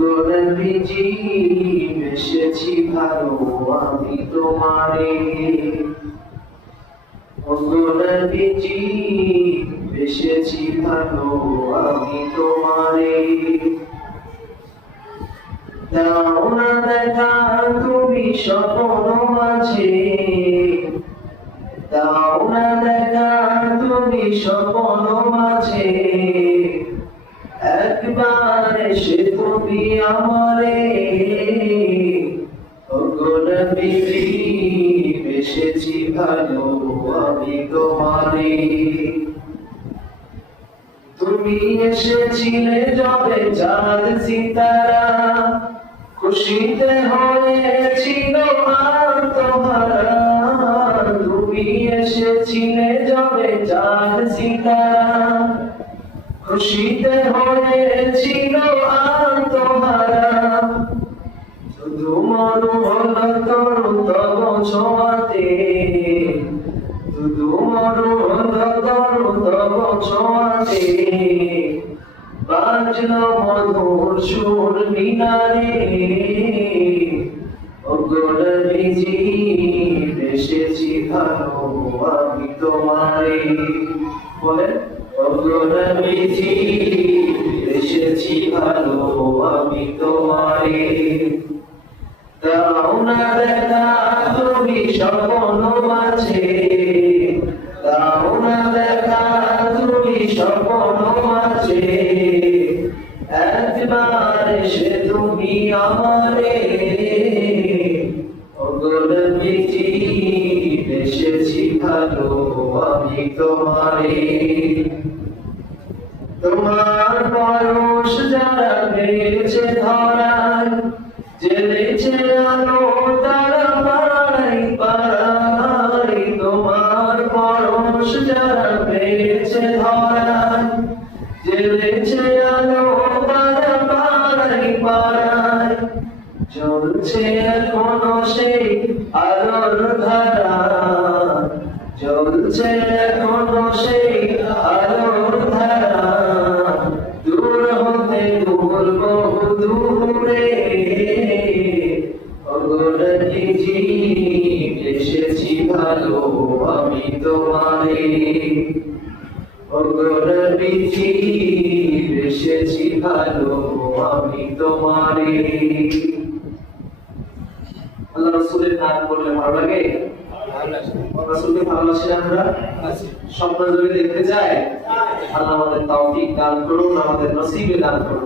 ওগো নবীজি বেসেছি ভালো আমি তোমারে, ওগো নবীজি বেসেছি ভালো আমি তোমারে। দাও না দেখা তুমি স্বপ্ন মাঝে, দাও না দেখা তুমি স্বপ্ন মাঝে, একবার এসে তুমি আমারে। ওগো নবীজি বেসেছি ভালো আমি তোমারে। তুমি এসেছিলে যবে চাঁদ সিতারা, খুশিতে হয়েছিল আত্মহারা। তুমি এসেছিলে যবে চাঁদ সিতারা, খুশিতে হয়েছিল আত্মহারা। শুধু মরু হলো তরু তব ছোঁয়াতে, শুধু মরু হলো তরু তব ছোঁয়াতে, বাজলো মধুর সুর মিনারে। ওগো নবীজি বেসেছি ভালো আমি তোমারে। বলেন, ওগো নবীজি বেসেছি ভালো আমি তোমারে। দাও না দেখা তুমি স্বপ্ন মাঝে, দাও না দেখা তুমি স্বপ্ন মাঝে, একবার এসে তুমি আমারে। ওগো নবীজি বেসেছি ভালো আমি তোমারে। তোমার পরশ যারা পেয়েছে ধরায়, জ্বেলেছে আলো তারা পাড়ায় পাড়ায়। তোমার পরশ যারা পেয়েছে ধরায়, জ্বেলেছে আলো তারা পাড়ায় পাড়ায়। জ্বলছে এখনো সেই আলোর ধারা, জ্বলছে এখনো সেই আলোর ধারা। দূর হতে দূর বহু দূরে, ওগো নবীজি বেসেছি ভালো আমি তোমারে। ওগো নবীজি বেসেছি ভালো আমি তোমারে। আল্লাহ রাসূলের নাম করলে ভালো লাগে? রাসূলকে ভালোবাসি আমরা, স্বপ্ন যদি দেখতে চাই। আল্লাহ আমাদের তৌফিক দান করুন, আমাদের নসিবে দান করুন।